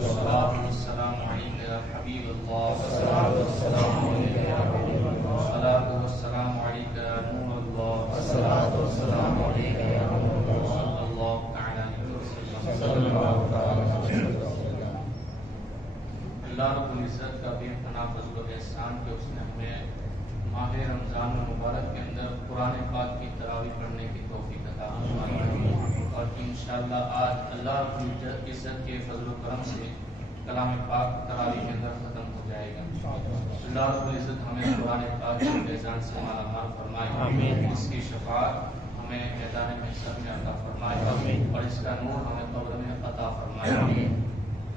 والصلاة والسلام عليك يا حبيب الله والصلاة والسلام عليك يا حبيب الله والصلاة والسلام عليك يا نور الله والصلاة والسلام عليك يا نور الله صلى الله تعالى عليه وسلم اللہ رب العزت کا بے پناہ فضل و احسان کہ اس نے ہمیں ماہ رمضان المبارک کے اندر قرآن پاک کی تراویح پڑھنے کی توفیق عطا فرمائی اور انشاءاللہ آج اللہ رب العزت کے فضل و کرم سے کلام پاک تراویح کے اندر ختم ہو جائے گا۔ اللہ رب العزت ہمیں قرآن پاک کے فیضان سے مالا مال فرمائے، اس کی شفاعت ہمیں میدان محشر میں عطا فرمائے اور اس کا نور ہمیں قبر میں عطا فرمائے۔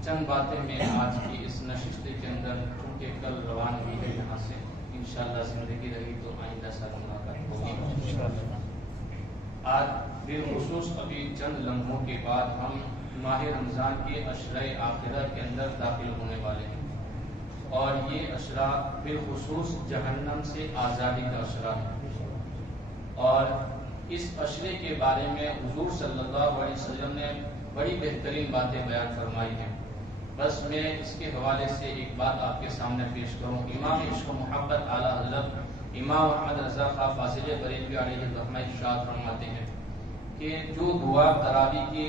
چند باتیں میں آج کی اس نشست کے اندر چونکہ کل روان ہوئی ہے یہاں سے، انشاءاللہ زندگی رہی تو آئندہ سال ملاقات ہوگی۔ آج بالخصوص ابھی چند لمحوں کے بعد ہم ماہ رمضان کے عشرۂ آخرہ کے اندر داخل ہونے والے ہیں اور یہ عشرہ بالخصوص جہنم سے آزادی کا عشرہ ہے اور اس عشرے کے بارے میں حضور صلی اللہ علیہ وسلم نے بڑی بہترین باتیں بیان فرمائی ہیں۔ بس میں اس کے حوالے سے ایک بات آپ کے سامنے پیش کروں۔ امام عشق و محبت اعلیٰ حضرت امام احمد رضا خان فاضل بریلوی علیہ الرحمہ ارشاد فرماتے ہیں کہ جو دعا تراویح کی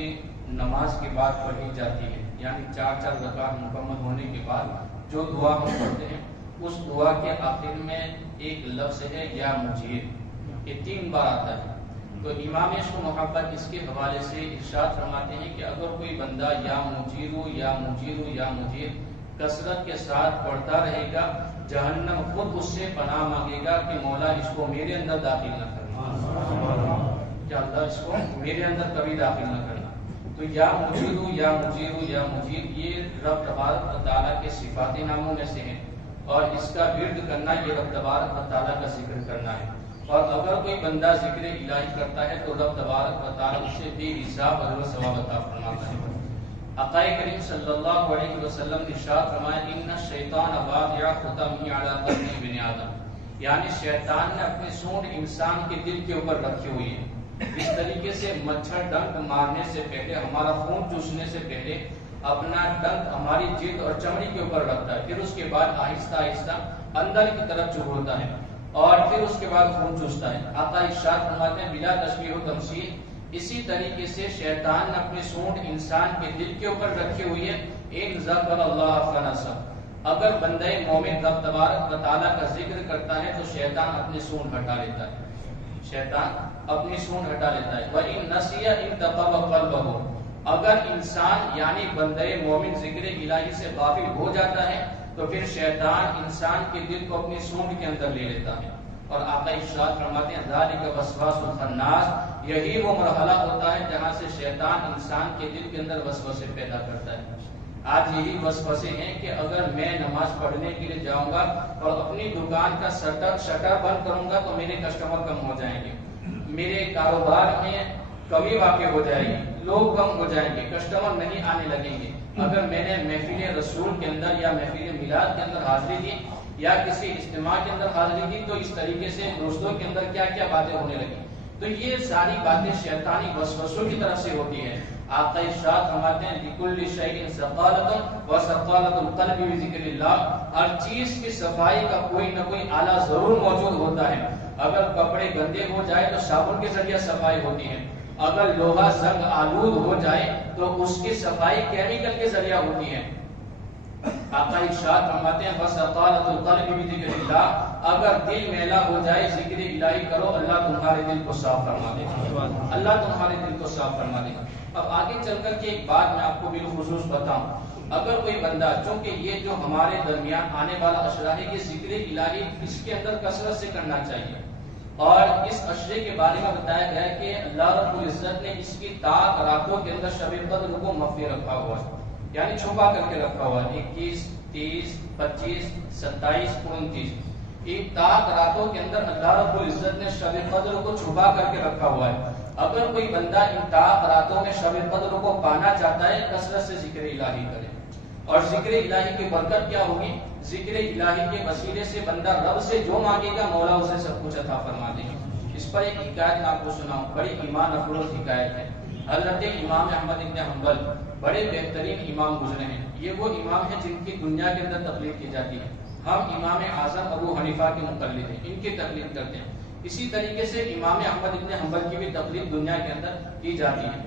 نماز کے بعد پڑھی جاتی ہے، یعنی 4 رکعت مکمل ہونے کے بعد جو دعا ہم پڑھتے ہیں، اس دعا کے آخر میں ایک لفظ ہے یا مجیر، یہ 3 بار آتا ہے۔ تو امام عشق و محبت اس کے حوالے سے ارشاد فرماتے ہیں کہ اگر کوئی بندہ یا مجیرو یا مجیرو یا مجیر کثرت کے ساتھ پڑھتا رہے گا، جہنم خود اس سے پناہ مانگے گا کہ مولا اس کو میرے اندر داخل نہ کرنا، کہ اللہ اس کو میرے اندر کبھی داخل نہ کرنا۔ تو یا مجیرو یا مجیرو یا مجیر یہ رب تبارک و تعالیٰ کے صفاتی ناموں میں سے ہیں اور اس کا ورد کرنا یہ رب تبارک و تعالیٰ کا ذکر کرنا ہے۔ اور اگر کوئی بندہ ذکر الہی کرتا ہے تو رب تبارک و تعالیٰ اسے بے حساب اجر و ثواب عطا فرماتا ہے۔ آقا کریم صلی اللہ علیہ وسلم نے ارشاد فرمایا ان الشیطان واضع خطمہ علی قلب ابن آدم، یعنی شیطان نے اپنی سونڈ انسان کے دل کے اوپر رکھی ہوئی ہے۔ اس طریقے سے مچھر ڈنک مارنے سے پہلے، ہمارا خون چوسنے سے پہلے اپنا ڈنک ہماری جلد اور چمڑی کے اوپر رکھتا ہے، پھر اس کے بعد آہستہ آہستہ اندر کی طرف چبھوتا ہے اور پھر اس کے بعد خون چوستا ہے۔ آقا ارشاد فرماتے ہیں بلا تشبیہ و تمثیل، اسی طریقے سے شیطان نے اپنی سونڈ انسان کے دل کے اوپر رکھی ہوئی ہے۔ ان ذکر اللہ فنسى، اگر بندہ مومن رب تبارک و تعالیٰ کا ذکر کرتا ہے تو شیطان اپنی سونڈ ہٹا لیتا ہے، شیطان اپنی سونڈ ہٹا لیتا ہے۔ وَإِن نَسِيَ انتقم قلبه، اگر انسان یعنی بندہ مومن ذکر الہی سے غافل ہو جاتا ہے تو پھر شیطان انسان کے دل کو اپنی سونڈ کے اندر لے لیتا ہے۔ اور آقا ارشاد فرماتے ہیں ذالک وسواس الخناس، یہی وہ مرحلہ ہوتا ہے جہاں سے شیطان انسان کے دل کے اندر وسوسے پیدا کرتا ہے۔ آج یہی وسوسے ہیں کہ اگر میں نماز پڑھنے کے لیے جاؤں گا اور اپنی دکان کا شٹر بند کروں گا تو میرے کسٹمر کم ہو جائیں گے، میرے کاروبار میں کمی واقع ہو جائے گی، لوگ کم ہو جائیں گے، کسٹمر نہیں آنے لگیں گے۔ اگر میں نے محفل رسول کے اندر یا محفل میلاد کے اندر حاضری دی یا کسی اجتماع کے اندر حاضری دی تو اس طریقے سے دوستوں کے اندر کیا کیا باتیں ہونے لگی۔ تو یہ ساری باتیں شیطانی وسوسوں کی طرف سے ہوتی ہیں۔ آقا ارشاد فرماتے ہیں لِكُلِّ شَيْءٍ سَقَالَةٌ وَسَقَالَةُ الْقَلْبِ بِذِكْرِ اللَّهِ، ہر چیز کی صفائی کا کوئی نہ کوئی آلہ ضرور موجود ہوتا ہے۔ اگر کپڑے گندے ہو جائے تو صابن کے ذریعے صفائی ہوتی ہے، اگر لوہا زنگ آلود ہو جائے تو اس کی صفائی کیمیکل کے ذریعے ہوتی ہے۔ آقا ارشاد فرماتے ہیں وَسَقَالَةُ الْقَلْبِ بِذِكْرِ اللَّهِ، اگر دل میلا ہو جائے ذکر الہی کرو، اللہ تمہارے دل کو صاف فرما دے گا، اللہ تمہارے دل کو صاف فرما دے گا۔ اب آگے چل کر کے ایک بات میں آپ کو بالخصوص بتاؤں، اگر کوئی بندہ، چونکہ یہ جو ہمارے درمیان آنے والا عشرہ ہے یہ ذکر الہی اس کے اندر کثرت سے کرنا چاہیے، اور اس عشرے کے بارے میں بتایا گیا ہے کہ اللہ رب العزت نے اس کی طاق راتوں کے اندر شب قدر کو مخفی رکھا ہوا ہے، یعنی چھپا کر کے رکھا ہوا ہے۔ 21، 30، 25، 27، 29 ان طاق راتوں کے اندر اللہ رب العزت نے شب قدر کو چھپا کر کے رکھا ہوا ہے۔ اگر کوئی بندہ ان طاق راتوں میں شب قدر کو پانا چاہتا ہے کثرت سے ذکر الہی کرے، اور ذکر الہی کی برکت کیا ہوگی؟ ذکر الہی کے وسیلے سے بندہ رب سے جو مانگے گا مولا اسے سب کچھ عطا فرما دے گا۔ اس پر ایک حکایت میں آپ کو سناؤں، بڑی ایمان افروز حکایت ہے۔ حضرت امام احمد بن حنبل بڑے بہترین امام گزرے ہیں، یہ وہ امام ہیں جن کی دنیا کے اندر تقلید کی جاتی ہے. ہم امام اعظم ابو حنیفہ کے مقلد ہیں، ان کی تقلید کرتے ہیں. اسی طریقے سے امام احمد ابن حنبل کی بھی تقلید دنیا کے اندر کی جاتی ہے.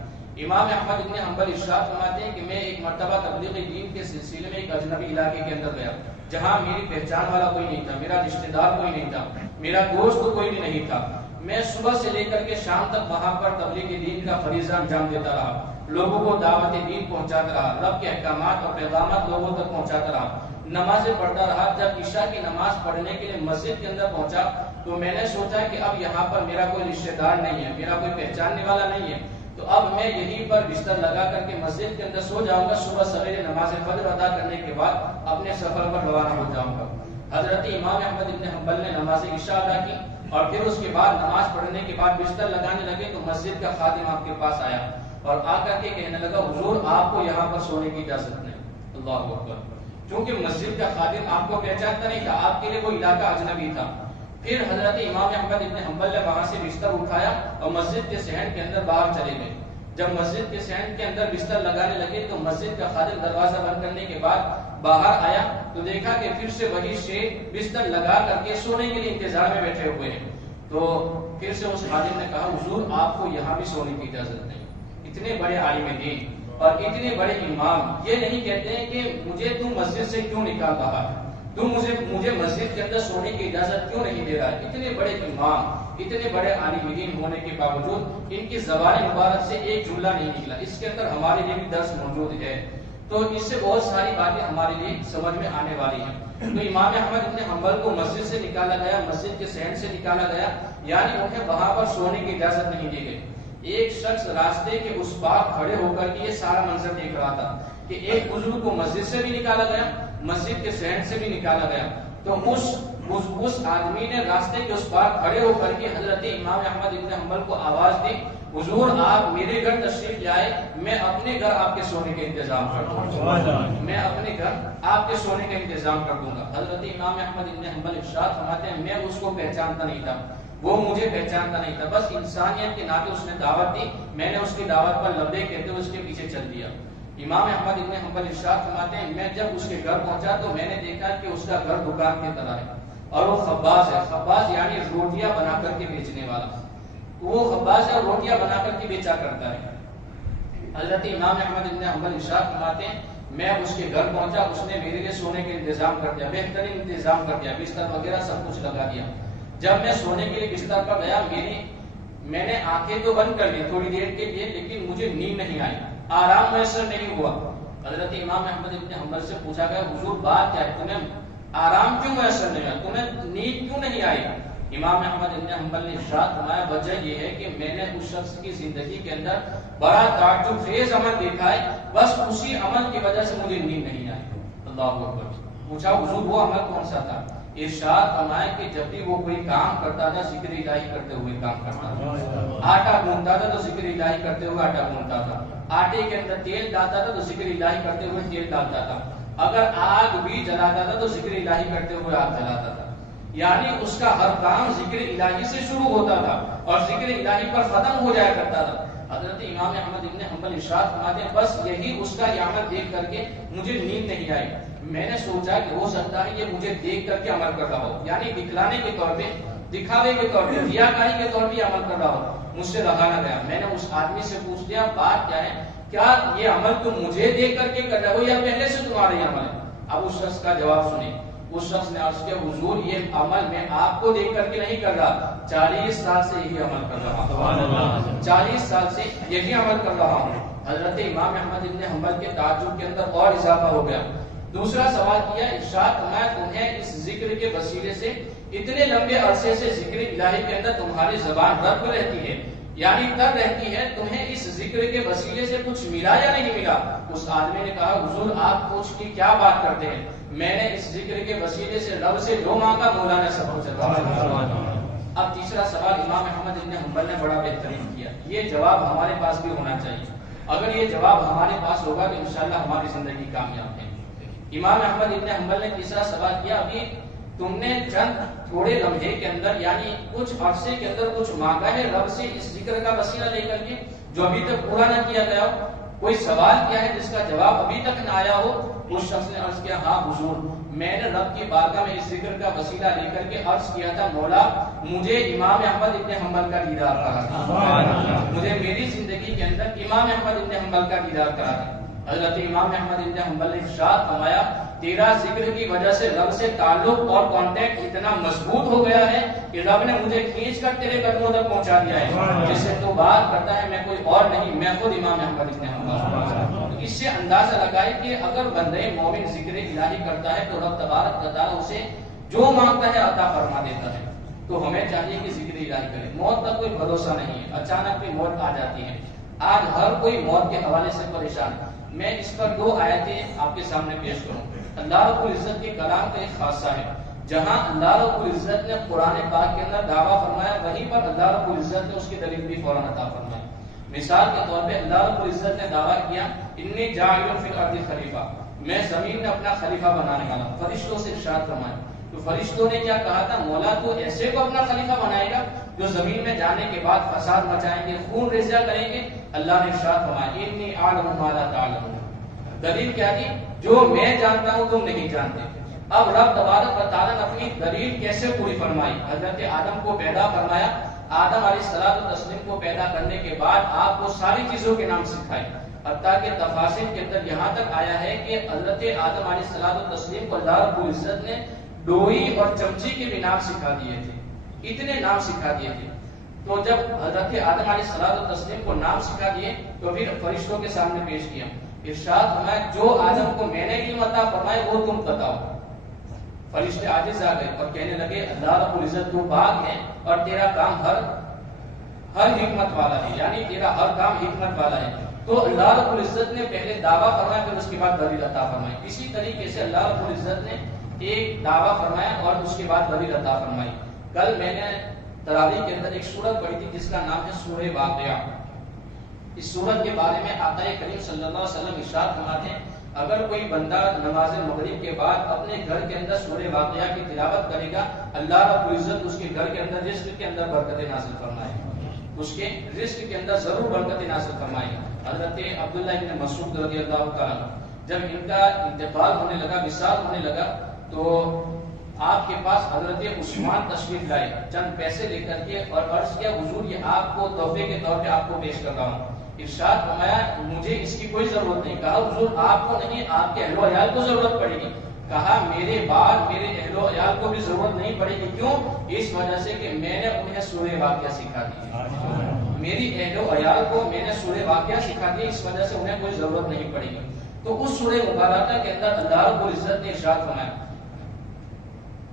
امام احمد ابن حنبل ارشاد فرماتے ہیں کہ میں ایک مرتبہ تبلیغ دین کے سلسلے میں ایک اجنبی علاقے کے اندر گیا جہاں میری پہچان والا کوئی نہیں تھا، میرا رشتہ دار کوئی نہیں تھا، میرا دوست کوئی بھی نہیں تھا. میں صبح سے لے کر کے شام تک وہاں پر تبلیغ دین کا فریضہ انجام دیتا رہا، لوگوں کو دعوت دین پہنچاتا رہا، رب کے احکامات اور پیغامات لوگوں تک پہنچاتا رہا، نمازیں پڑھتا رہا. جب عشاء کی نماز پڑھنے کے لیے مسجد کے اندر پہنچا تو میں نے سوچا کہ اب یہاں پر میرا کوئی رشتہ دار نہیں ہے، میرا کوئی پہچاننے والا نہیں ہے، تو اب میں یہیں پر بستر لگا کر کے مسجد کے اندر سو جاؤں گا. صبح سویرے نماز فجر ادا کرنے کے بعد اپنے سفر پر روانہ ہو جاؤں گا. حضرت امام احمد ابن حنبل نے نماز عشاء ادا کی اور پھر اس کے بعد نماز پڑھنے کے بعد بستر لگانے لگے تو مسجد کا خادم آپ کے پاس آیا اور آ کر کے کہنے لگا حضور آپ کو یہاں پر سونے کی اجازت نہیں. اللہ اکبر. کیونکہ مسجد کا خادم آپ کو پہچانتا نہیں تھا، آپ کے لیے وہ علاقہ اجنبی تھا. پھر حضرت امام احمد ابن حنبل نے وہاں سے بستر اٹھایا اور مسجد کے صحن کے اندر باہر چلے گئے. جب مسجد کے صحن کے اندر بستر لگانے لگے تو مسجد کا خادم دروازہ بند کرنے کے بعد باہر آیا تو دیکھا کہ پھر سے وہی شیخ بستر لگا کر کے سونے کے لیے انتظار میں بیٹھے ہوئے ہیں. تو پھر سے اس خادم نے کہا حضور آپ کو یہاں بھی سونے کی اجازت نہیں. اتنے بڑے عالم دین اور اتنے بڑے امام یہ نہیں کہتے ہیں کہ مجھے تم مسجد سے کیوں نکال رہا ہے، تم مجھے مسجد کے اندر سونے کی اجازت کیوں نہیں دے رہا ہے. اتنے بڑے امام اتنے بڑے عالم دین ہونے کے باوجود ان کی زبان مبارک سے ایک جملہ نہیں نکلا. اس کے اندر ہمارے لیے بھی درس موجود ہے، تو اس سے بہت ساری باتیں ہمارے لیے سمجھ میں آنے والی ہیں. تو امام احمد ابن حنبل کو مسجد سے نکالا گیا، مسجد کے صحن سے نکالا گیا، یعنی انہیں وہاں پر سونے کی اجازت نہیں دی گئی. ایک شخص راستے کے اس پار کھڑے ہو کر کے یہ سارا منظر دیکھ رہا تھا کہ ایک بزرگ کو مسجد سے بھی نکالا گیا، مسجد کے صحن سے بھی نکالا گیا. تو اس آدمی نے راستے کے اس پار کھڑے ہو کر کے حضرت امام احمد ابن حنبل کو آواز دی حضور آپ میرے گھر تشریف لائے، میں اپنے گھر آپ کے سونے کا انتظام کر دوں گا، میں اپنے گھر آپ کے سونے کا انتظام کر دوں گا. حضرت امام احمد ابن حنبل ارشاد فرماتے ہیں میں اس کو پہچانتا نہیں تھا، وہ مجھے پہچانتا نہیں تھا، بس انسانیت کے ناطے اس نے دعوت دی، میں نے اس کی دعوت پر لبیک کہتے ہوئے اس کے پیچھے چل دیا. امام احمد ابن حنبل ارشاد فرماتے ہیں میں جب اس کے گھر پہنچا تو میں نے دیکھا کہ اس کا گھر دکان کی طرح ہے اور وہ خباز ہے. خباز یعنی روٹیاں بنا کر کے بیچنے والا، وہ خباز ہے، روٹیاں بنا کر کے بیچا کرتا ہے. حضرت امام احمد ابن حنبل ارشاد فرماتے ہیں میں اس کے گھر پہنچا، اس نے میرے لیے سونے کا انتظام کر دیا، بہترین انتظام کر دیا، بستر وغیرہ سب کچھ لگا دیا. جب میں سونے کے لیے بستر پر گیا میں نے آنکھیں تو بند کر لی تھوڑی دیر کے لیے، لیکن مجھے نیند نہیں آئی، آرام میسر نہیں ہوا. حضرت امام احمد ابن حنبل سے پوچھا گیا حضور بات کیا ہے، تمہیں آرام کیوں میسر نہیں آیا، تمہیں نیند کیوں نہیں آئی. امام احمد ابن حنبل نے ارشاد فرمایا وجہ یہ ہے کہ میں نے اس شخص کی زندگی کے اندر بڑا تعجب خیز عمل دیکھا ہے، بس اسی عمل کی وجہ سے مجھے نیند نہیں آئی. اللہ اکبر. پوچھا حضور وہ عمل کون سا تھا. ارشاد فرمایا کہ جب بھی وہ کوئی کام کرتا تھا ذکر الہی کرتے ہوئے کام کرتا تھا. آٹا گوندتا تھا تو ذکر الہی کرتے ہوئے آٹا گوندتا تھا، آٹے کے اندر تیل ڈالتا تھا تو ذکر الہی کرتے ہوئے تیل ڈالتا تھا، اگر آگ بھی جلاتا تھا تو ذکر الہی کرتے ہوئے آگ جلاتا تھا. یعنی اس کا ہر کام ذکر الہی سے شروع ہوتا تھا اور ذکر الہی پر ختم ہو جایا کرتا تھا. حضرت امام احمد ابن حنبل ارشاد فرماتے ہیں بس یہی اس کا یہ عمل دیکھ کر کے مجھے نیند نہیں آئی. میں نے سوچا کہ ہو سکتا ہے یہ مجھے دیکھ کر کے عمل کر رہا ہو، یعنی دکھلانے کے طور پہ، دکھاوے کے طور پہ، ریاکاری کے طور پہ عمل کر رہا ہو. مجھ سے رہا نہ گیا، میں نے اس آدمی سے پوچھ لیا بات کیا ہے، کیا یہ عمل تم مجھے دیکھ کر کے کر رہے ہو یا پہلے سے تمہارا یہ عمل ہے. اب اس شخص کا جواب سنیں. اس شخص نے عرض کیا حضور یہ عمل میں آپ کو دیکھ کر کے نہیں کر رہا، 40 سال سے یہی عمل کر رہا ہوں، 40 سال سے یہی عمل کر رہا ہوں. حضرت امام احمد ابن حنبل کے تعجب کے اندر اور اضافہ ہو گیا. دوسرا سوال کیا ارشاد فرمایا تمہیں اس ذکر کے وسیلے سے اتنے لمبے عرصے سے ذکر الہی کے اندر تمہاری زبان رب رہتی ہے، یعنی تر رہتی ہے، تمہیں اس ذکر کے وسیلے سے کچھ ملا یا نہیں ملا. اس آدمی نے کہا حضور آپ پوچھ کی کیا بات کرتے ہیں، میں نے اس ذکر کے وسیلے سے رب سے جو مانگا مولا نے سب کچھ عطا. اب تیسرا سوال امام احمد ابن حنبل نے بڑا بہترین کیا. یہ جواب ہمارے پاس بھی ہونا چاہیے، اگر یہ جواب ہمارے پاس ہوگا تو انشاءاللہ ہماری زندگی کامیاب ہے. امام احمد ابن حنبل نے تیسرا سوال کیا ابھی تم نے چند تھوڑے لمحے کے اندر یعنی کچھ عرصے کے اندر کچھ مانگا ہے رب سے اس ذکر کا وسیلہ لے کر کے جو ابھی تک پورا نہ کیا گیا ہو. کوئی سوال کیا ہے جس کا جواب ابھی تک نہ آیا ہو؟ اس شخص نے عرض کیا ہاں حضور، میں نے رب کی بارگاہ میں اس ذکر کا وسیلہ لے کر کے عرض کیا تھا مولا مجھے امام احمد ابن حنبل کا دیدار کرا تھا، مجھے میری زندگی کے اندر امام احمد ابن حنبل کا دیدار کرا تھا۔ حضرت امام احمد ابن حنبل نے ارشاد فرمایا تیرا ذکر کی وجہ سے رب سے تعلق اور کانٹیکٹ اتنا مضبوط ہو گیا ہے کہ رب نے مجھے کھینچ کر تیرے قدموں تک پہنچا دیا ہے، جس سے تو بات کرتا ہے میں کوئی اور نہیں، میں خود امام احمد ابن حنبل۔ اس سے اندازہ لگائے کہ اگر بندے مومن ذکر الہی کرتا ہے تو رب تبارک و تعالی اسے جو مانگتا ہے عطا فرما دیتا ہے۔ تو ہمیں چاہیے کہ ذکر الہی کریں۔ موت کا کوئی بھروسہ نہیں ہے، اچانک بھی موت آ جاتی ہے۔ آج ہر کوئی موت کے حوالے سے پریشان ہے۔ میں اس پر 2 آیتیں آپ کے سامنے پیش کروں۔ اللہ رب العزت کے کلام کا ایک خاصہ ہے، جہاں اللہ رب العزت نے قرآن پاک کے اندر دعویٰ فرمایا وہیں پر اللہ رب العزت نے اس کی دلیل بھی فوراً عطا فرمائی۔ مثال کے طور پہ اللہ رب العزت نے دعویٰ کیا انی جاعل فی الارض خلیفہ، میں زمین میں اپنا خلیفہ بنانے والا، فرشتوں سے ارشاد فرمایا۔ تو فرشتوں نے کیا کہا تھا؟ مولا تو ایسے کو اپنا خلیفہ بنائے گا جو زمین میں جانے کے بعد فساد مچائیں گے، خون ریزہ کریں گے؟ اللہ نے ارشاد فرمایا انی اعلم ما لا تعلمون۔ دلیل کیا تھی؟ جو میں جانتا ہوں تم نہیں جانتے۔ اب رب تبارک و تعالیٰ نے اپنی دلیل کیسے پوری فرمائی؟ حضرت آدم کو پیدا فرمایا، آدم علیہ الصلوۃ والتسلیم کو پیدا کرنے کے بعد آپ کو ساری چیزوں کے نام سکھائے، حتیٰ کہ تفاسیر کے اندر یہاں تک آیا ہے کہ حضرت آدم علیہ الصلوۃ والتسلیم کو اللہ رب العزت نے ڈوئی اور چمچی کے بھی نام سکھا دیے تھے، اتنے نام سکھا دیے تھے۔ تو جب حضرت آدم علیہ الصلوۃ والتسلیم کو نام سکھا دیے تو پھر فرشتوں کے سامنے پیش کیا، ارشاد فرمایا جو آدم کو میں نے علم عطا فرمایا وہ تم بتاؤ۔ فرشتے عاجز آ گئے اور کہنے لگے اللہ رب العزت تو پاک ہے اور تیرا کام ہر حکمت والا ہے، یعنی تیرا ہر کام حکمت والا ہے۔ تو اللہ رب العزت نے پہلے دعویٰ فرمایا پھر اس کے بعد دلیل عطا فرمائی۔ اسی طریقے سے اللہ رب العزت نے ایک دعویٰ فرمایا اور اس کے بعد دلیل عطا فرمائی۔ کل میں نے تراویح کے اندر ایک سورت پڑھی تھی جس کا نام ہے سورہ واقعہ۔ اس سورت کے بارے میں آقا کریم صلی اللہ علیہ وسلم ارشاد فرماتے ہیں اگر کوئی بندہ نماز مغرب کے بعد اپنے گھر کے اندر سورہ واقعہ کی تلاوت کرے گا اللہ رب العزت اس کے گھر کے اندر رزق کے اندر برکت نازل فرمائے گا، اس کے رزق کے اندر ضرور برکت نازل فرمائے گا۔ حضرت عبداللہ بن مسعود رضی اللہ تعالیٰ جب ان کا انتقال ہونے لگا، وصال ہونے لگا، تو آپ کے پاس حضرت عثمان تشریف لائے چند پیسے لے کر کے اور عرض کیا حضور یہ آپ کو تحفے کے طور پہ آپ کو پیش کر رہا ہوں۔ ارشاد فرمایا مجھے اس کی کوئی ضرورت نہیں۔ کہا حضور آپ کو نہیں، آپ کے اہل و عیال کو ضرورت پڑے گی۔ کہا میرے بعد میرے اہل و عیال کو بھی ضرورت نہیں پڑے گی۔ کیوں؟ اس وجہ سے کہ میں نے انہیں سورہ واقعہ سکھا دی، میری اہل و عیال کو میں نے سورہ واقعہ سکھا دی، اس وجہ سے انہیں کوئی ضرورت نہیں پڑے گی۔ تو اس سورہ مبارکہ کے اندر اللہ رب العزت نے ارشاد فرمایا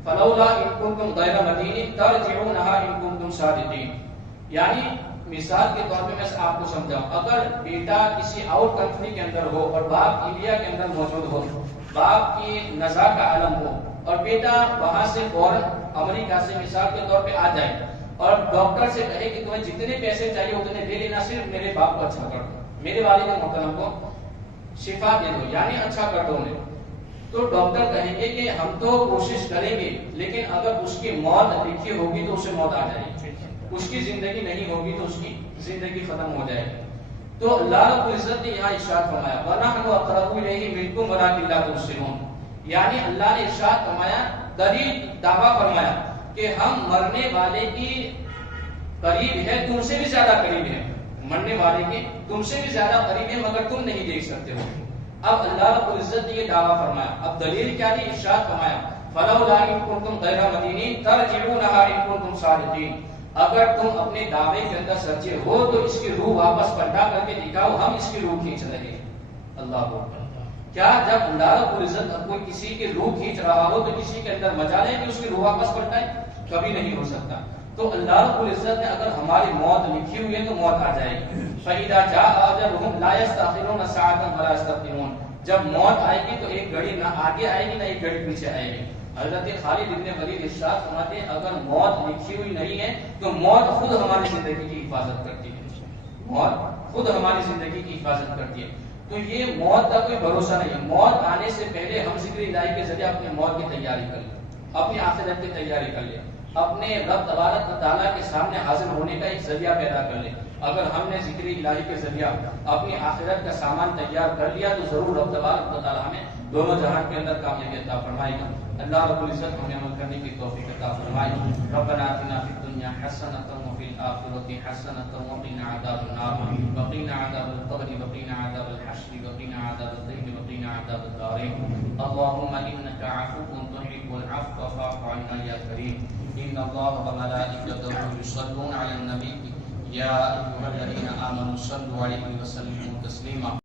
فلولا ان کنتم غیر مدینین ترجعونها ان کنتم صادقین، یعنی مثال کے طور پہ میں آپ کو سمجھاؤں، اگر بیٹا کسی اور کنٹری کے اندر ہو اور باپ انڈیا کے اندر موجود ہو، باپ کی نزا کا عالم ہو اور بیٹا وہاں سے فوراً امریکہ سے مثال کے طور پہ آ جائے اور ڈاکٹر سے کہے کہ تمہیں جتنے پیسے چاہیے اتنے لے لینا، صرف میرے باپ کو اچھا کر دو، میرے والد محترم کو شفا دے دو، یعنی اچھا کر دو انہیں، تو ڈاکٹر کہیں گے کہ ہم تو کوشش کریں گے لیکن اگر اس کی موت لکھی ہوگی تو اسے موت آ جائے گی، اس کی زندگی نہیں ہوگی تو اس کی زندگی ختم ہو جائے گی۔ تو اللہ رب العزت نے یہاں ارشاد فرمایا وَنَحْنُ أَقْرَبُ إِلَيْهِ مِنْكُمْ وَلَٰكِن لَا تُبْصِرُونَ، یعنی اللہ نے ارشاد فرمایا دلیل دعویٰ فرمایا کہ ہم مرنے والے کی قریب ہے، تم سے بھی زیادہ قریب ہے، مرنے والے کے تم سے بھی زیادہ قریب ہے مگر تم نہیں دیکھ سکتے ہو۔ اب اللہ رب العزت نے یہ دعویٰ فرمایا، اب دلیل کیا دی؟ ارشاد فرمایا فَلَوْلَا إِن كُنتُمْ غَيْرَ مَدِينِينَ تَرْجِعُونَهَا إِن كُنتُمْ صَادِقِينَ، اگر تم اپنے دعوے کے اندر سچے ہو تو اس کی روح واپس پلٹا کر کے دکھاؤ، ہم اس کی روح کھینچ رہے ہیں۔ اللہ اکبر! کیا جب اللہ رب العزت کوئی کسی کی روح کھینچ رہا ہو تو کسی کے اندر مجال ہے کہ اس کی روح واپس پلٹائے؟ کبھی نہیں ہو سکتا۔ تو اللہ رب العزت نے اگر ہماری موت لکھی ہوئی ہے تو موت آ جائے گی۔ فَإِذَا جَاءَ أَجَلُهُمْ لَا يَسْتَأْخِرُونَ سَاعَةً وَلَا يَسْتَقْدِمُونَ، جب موت آئے گی تو ایک گھڑی نہ آگے آئے گی نہ ایک گھڑی پیچھے آئے گی۔ حضرت خالد ابن ولید ارشاد فرماتے ہیں اگر موت لکھی ہوئی نہیں ہے تو موت خود ہماری زندگی کی حفاظت کرتی ہے، موت خود ہماری زندگی کی حفاظت کرتی ہے۔ تو یہ موت کا کوئی بھروسہ نہیں ہے۔ موت آنے سے پہلے ہم ذکر الہی کے ذریعے اپنی موت کی تیاری کر لیں، اپنی آخرت کی تیاری کر لیں، اپنے رب تبارک و تعالیٰ کے سامنے حاضر ہونے کا ایک ذریعہ پیدا کر لیں۔ اگر ہم نے ذکر الہی کے ذریعہ اپنی آخرت کا سامان تیار کر لیا تو ضرور رب تبارک و تعالیٰ ہمیں دونوں جہان کے اندر کامیابی عطا فرمائے گا. اللہ رب العزت ہمیں عمل کرنے کی توفیق عطا فرمائے. ربنا آتنا فی الدنیا حسنۃ وفی الآخرۃ حسنۃ وقنا عذاب النار وقنا عذاب القبر وقنا عذاب الحشر وقنا عذاب الدین وقنا عذاب الدارین. اللهم انک عفو تحب العفو فاعف عنا یا کریم. ان اللہ وملائکته یصلون علی النبی یا ایھا الذین آمنوا صلوا علیہ وسلموا تسلیما.